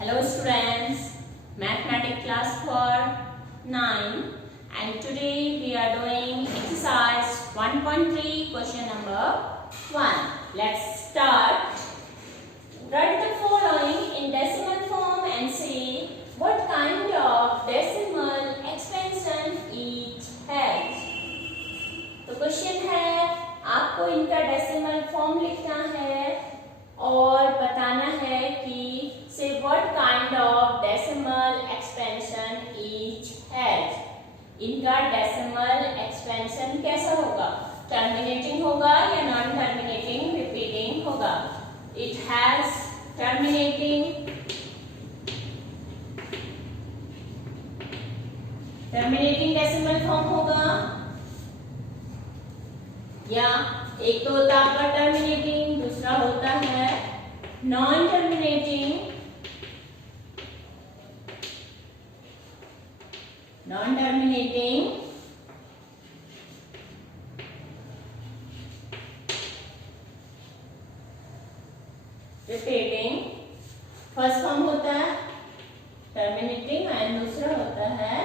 Hello students, mathematics class for 9 and today we are doing exercise 1.3 question number 1. Let's start. Write the following in decimal form and say what kind of decimal expansion each has. तो question है आपको इनका decimal form लिखना है और बताना है कि से what kind of decimal expansion each has. इनका डेसिमल एक्सपेंशन कैसा होगा, टर्मिनेटिंग होगा या नॉन टर्मिनेटिंग रिपीटिंग होगा। It has terminating decimal form होगा या एक तो होता है आपका टर्मिनेटिंग, दूसरा होता है non terminating. Repeating. First form होता है टर्मिनेटिंग एंड दूसरा होता है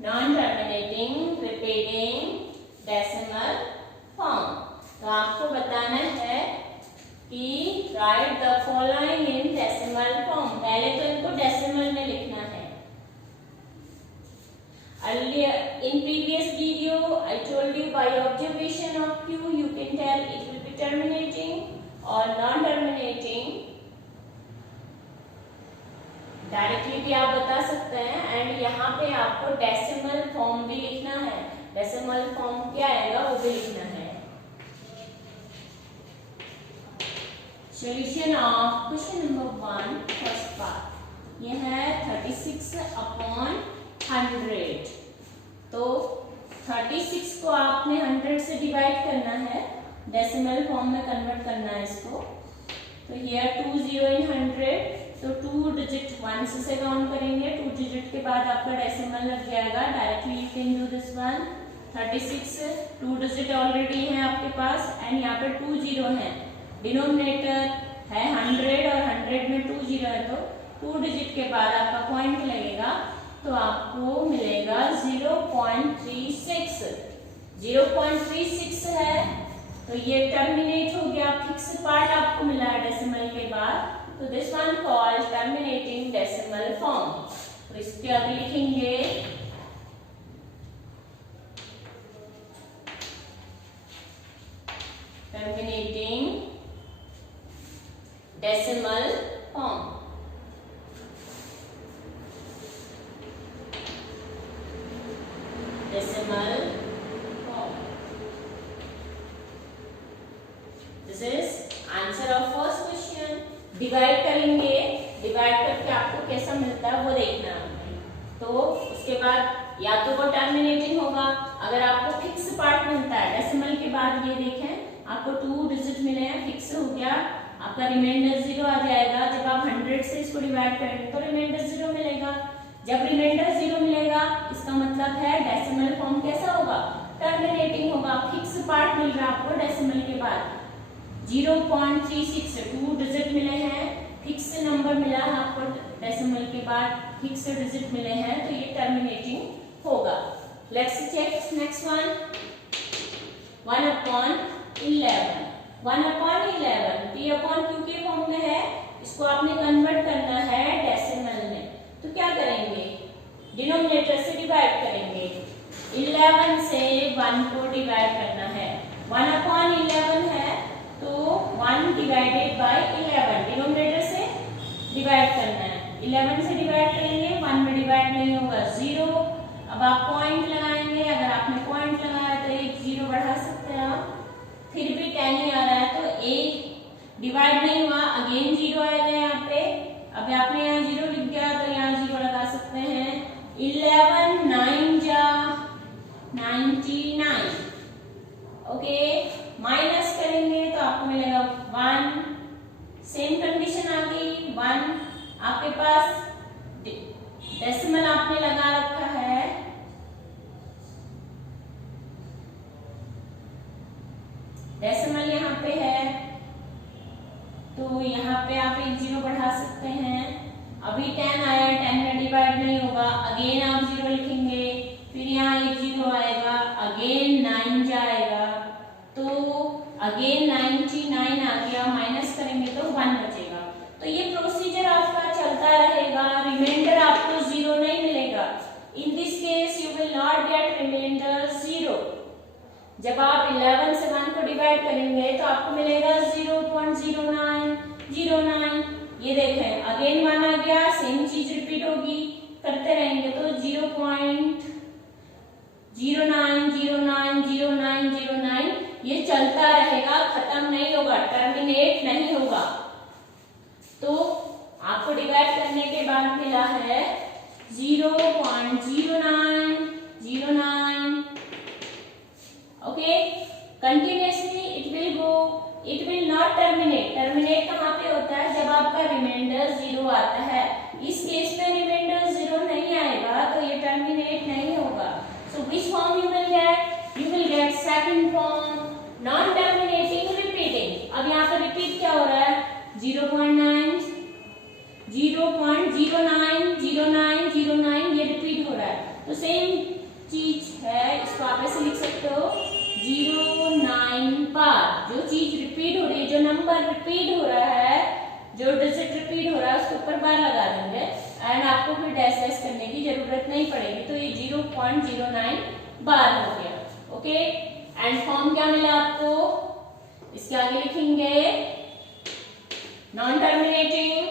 non terminating repeating decimal form. तो आपको बताना है कि right the following in decimal form. पहले तो इनको डेसिमल में लिखना है। Earlier in previous video I told you by observation of Q you can tell it will be terminating or non-terminating. Directly भी आप बता सकते हैं एंड यहाँ पे आपको डेसिमल फॉर्म भी लिखना है। डेसिमल फॉर्म क्या आएगा वो भी लिखना है। Solution of question number 1 first part ये है 36/100। तो 36 को आपने 100 से डिवाइड करना है, डेसिमल फॉर्म में कन्वर्ट करना है इसको। तो हियर 2 0 इन 100, तो 2 डिजिट 1 से काउंट करेंगे। 2 डिजिट के बाद आपका डेसिमल लग जाएगा। Directly you can do this one. 36 2 digit already है आपके पास एंड यहाँ पे 2 0 है। डिनोमिनेटर है 100 और 100 में 2 0 है, तो 2 डिजिट के बाद आपका पॉइंट लगेगा तो आपको मिलेगा 0.36। 0.36 है तो ये टर्मिनेट हो गया, फिक्स पार्ट आपको मिला है डेसिमल के बाद। तो this one called terminating decimal form. तो इसके आगे लिखेंगे terminating decimal form. Decimal form. This is answer of first question. Divide करेंगे, डिवाइड करके आपको कैसा मिलता है वो देखना है। तो उसके बाद या तो वो टर्मिनेटिंग होगा, अगर आपको फिक्स पार्ट मिलता है डेसिमल के बाद, ये देखें आपको 2 डिजिट मिले हैं, फिक्स हो गया, आपका रिमाइंडर 0 आ जाएगा। जब आप 100 से इसको डिवाइड करेंगे तो रिमाइंडर 0 मिलेगा। जब रिमाइंडर 0 मिलेगा इसका मतलब है डेसिमल फॉर्म कैसा होगा, टर्मिनेटिंग होगा। फिक्स पार्ट मिल रहा है आपको डेसिमल के बाद 0.36, 2 डिजिट मिले हैं, फिक्स नंबर मिला है आपको डेसिमल के बाद, फिक्स डिजिट मिले हैं, तो ये टर्मिनेटिंग होगा। Let's check next one. 1/11 1/11 P/Q के फॉर्म में है, इसको आपने कन्वर्ट करना है डेसिमल में। तो क्या करेंगे, डिनोमिनेटर से डिवाइड करेंगे। 11 से 1 को डिवाइड करना है। 1/11 है तो 1 डिवाइडेड बाय 11, डिनोमिनेटर से डिवाइड करना है। 11 से डिवाइड करेंगे, 1 में डिवाइड नहीं होगा 0। अब आप पॉइंट लगाएंगे, अगर आपने पॉइंट लगाया तो एक 0 बढ़ा सकते हैं आप। फिर भी 10 ही आ रहा है तो एक डिवाइड नहीं हुआ, अगेन 0 आएगा यहाँ पे। अब आपने यहाँ 0 लिख दिया तो यहाँ 0 लगा सकते हैं। 11 9 जा 99। ओके, माइनस करेंगे तो आपको मिलेगा 1। सेम कंडीशन आ गई 1। आपके पास डेसिमल आपने लगा रखा है, डेसिमल यहाँ पे है तो यहाँ पे आप एक 0 बढ़ा सकते हैं। अभी 10 आया, 10 में डिवाइड नहीं होगा, अगेन आप 0 लिखेंगे, फिर यहाँ एक 0 आएगा, अगेन 9 जाएगा, तो अगेन 99 आ गया, माइनस करेंगे तो 1 बचेगा। तो ये प्रोसीजर आपका चलता रहेगा, रिमाइंडर आपको 0 नहीं मिलेगा। In this case you will not get remainder 0। जब आप 11 से 1 को डिवाइड करेंगे तो आपको मिलेगा 0.0909। ये देखें अगेन 1 आ गया, सेम चीज रिपीट होगी, करते रहेंगे तो 0.09090909 ये चलता रहेगा, खत्म नहीं होगा, टर्मिनेट नहीं होगा। तो आपको डिवाइड करने के बाद मिला है 0.0909। Okay, continuously it will go, it will not terminate. Terminate कहाँ पे होता है? जब आपका रिमाइंडर 0 आता है। इस केस में रिमाइंडर 0 नहीं आएगा तो ये टर्मिनेट नहीं होगा। So which form you will get? You will get second form, non terminating repeating. अब यहाँ पर रिपीट क्या हो रहा है? 0.090909 ये रिपीट हो रहा है। तो सेम चीज है, इसको आप ऐसे लिख सकते हो 09 बार। जो चीज रिपीट हो रही है, जो नंबर रिपीट हो रहा है, जो डिजिट रिपीट हो रहा है, उसके ऊपर बार लगा देंगे एंड आपको फिर डैश डैश करने की जरूरत नहीं पड़ेगी। तो ये 0.09 बार हो गया। ओके, एंड फॉर्म क्या मिला आपको? इसके आगे लिखेंगे non terminating,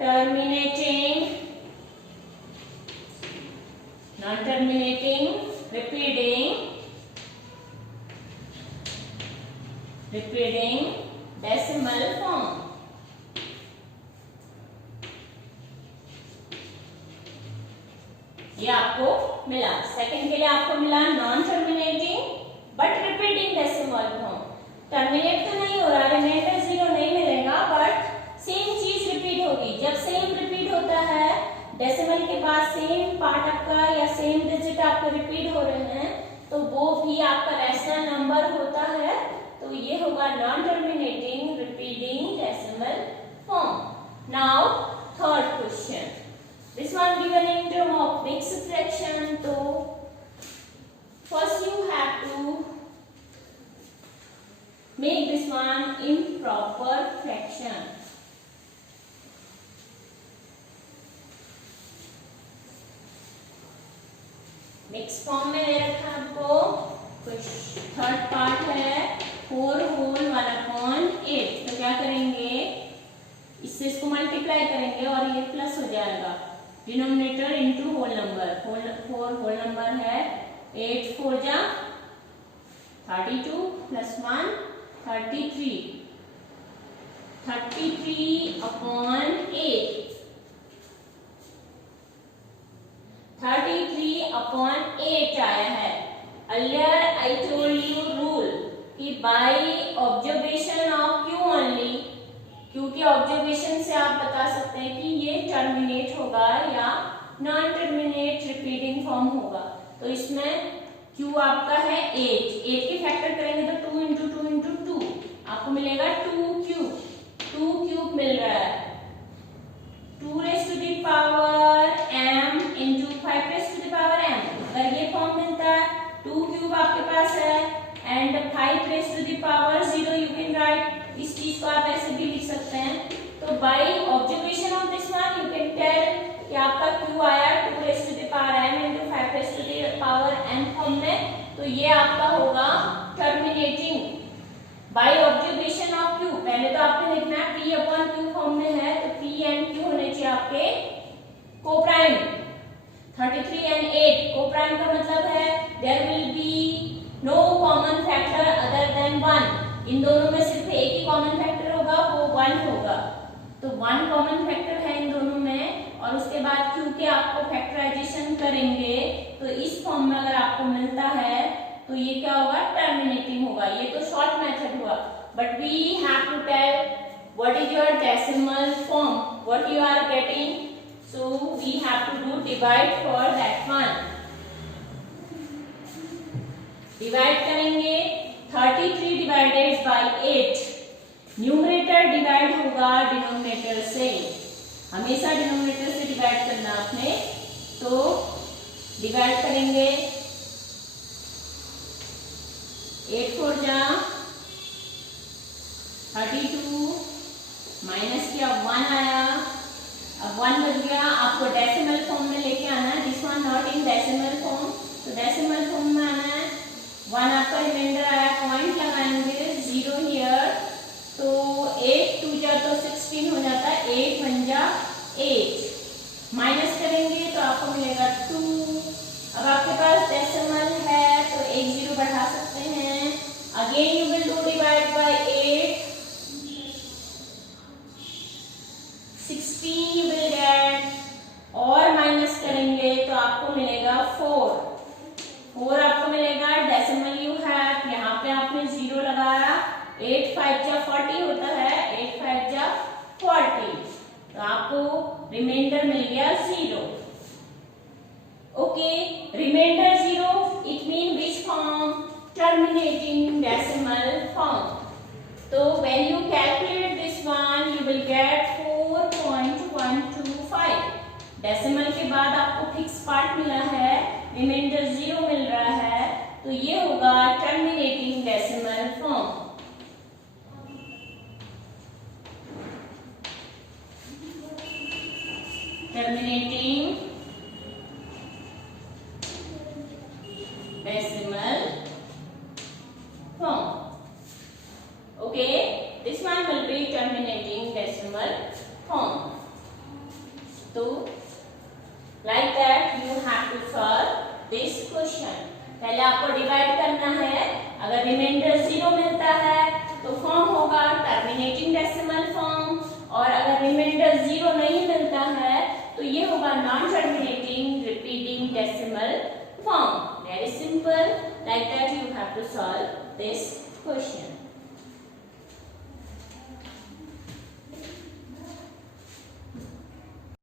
terminating, non terminating, repeating, repeating, decimal form. ये आपको मिला। सेकंड के लिए आपको मिला non terminating but repeating decimal form. Terminate तो नहीं हो रहा, रिमाइंडर 0 नहीं मिलेगा, बट सेम चीज रिपीट होगी। जब सेम रिपीट होता है, डेसिमल के बाद सेम पार्ट आपका या सेम डिजिट आपके रिपीट हो रहे हैं, तो वो भी आपका रैशनल नंबर होता है। तो ये होगा non terminating repeating decimal form. Now third question, this one given in term of mixed fraction. तो first you have to make this one in proper fraction. Mix form में दे रखा है आपको। थर्ड पार्ट है 4 होल 1/8। तो क्या करेंगे, इससे इसको मल्टीप्लाई करेंगे और ये प्लस हो जाएगा, denominator into whole number. 4 whole number है, 8 4 जा 32 प्लस 1 33, 33/8, 33/8 आया है। Earlier I told you rule कि by observation of Q only, Q के ऑब्जर्वेशन से आप बता सकते हैं कि ये टर्मिनेट होगा या नॉन टर्मिनेट रिपीटिंग फॉर्म होगा। तो इसमें Q आपका है 8 के फैक्टर करेंगे तो 2 into 2 into 2 आपको मिलेगा 2 क्यूब मिल रहा है। 2 raised to the power m into 5 raised to the power m। अगर ये फॉर्म मिलता है, 2 क्यूब आपके पास है and 5 raised to the power 0 you can write. इस चीज को आप ऐसे भी लिख सकते हैं। तो by observation of this one you can tell कि आपका Q आया 2 raised to the power m into 5 raised to the power n form में। तो ये आपका होगा terminating bye observation of Q। पहले तो आपने लिखना है P/Q फॉर्म में है, तो P and Q होने चाहिए आपके कोप्राइम। 33 and 8 कोप्राइम का मतलब है there will be no common factor other than 1। इन दोनों में सिर्फ एक ही कॉमन फैक्टर होगा, वो 1 होगा। तो 1 कॉमन फैक्टर है इन दोनों में, और उसके बाद Q के आपको फैक्टराइजेशन करेंगे। तो इस फॉर्म में अगर आपको मिलता है तो ये क्या होगा, टर्मिनेटिंग होगा। ये तो शॉर्ट मेथड हुआ, but we have to tell what is your decimal form, what you are getting. So we have to do divide for that one. Divide करेंगे 33 डिवाइडेड बाय 8। न्यूमरेटर डिवाइड होगा denominator से, हमेशा denominator से divide करना आपने। तो divide करेंगे 8 4 जा 32, माइनस किया 1 आया, अब 1 बच गया। आपको डेसिमल फॉर्म में लेके आना है, this one not in decimal form, तो डेसिमल फॉर्म में आना है। 1 आपका रिमाइंडर आया, पॉइंट लगाएंगे 0 हियर, तो 8 2 जा तो 16 हो जाता है, 8 1 जा 8, माइनस करेंगे तो आपको मिलेगा 2। अब आपके पास डेसिमल है तो एक 0 बढ़ा सकते हैं। Again you will do divide by 8, 16 you will gate, और माइनस करेंगे तो आपको मिलेगा 4 आपको मिलेगा। डेसिमल यू हैव, यहाँ पे आपने 0 लगाया, 8 5 जा 40 होता है, 8 5 जा 40, तो आपको रिमाइंडर मिल गया 0। Okay, remainder 0 it mean which form? Terminating decimal form. तो when you calculate this one you will get 4.125। Decimal के बाद आपको फिक्स पार्ट मिला है, रिमाइंडर 0 मिल रहा है, तो ये होगा terminating decimal form. Terminating decimal form. Okay, this one will be terminating decimal form. So, like that you have to solve this question. पहले आपको डिवाइड करना है, अगर रिमाइंडर 0 मिलता है तो फॉर्म होगा टर्मिनेटिंग डेसिमल फॉर्म, और अगर रिमाइंडर 0 नहीं मिलता है तो ये होगा non terminating repeating decimal form. Very simple. Like that you have to solve this question.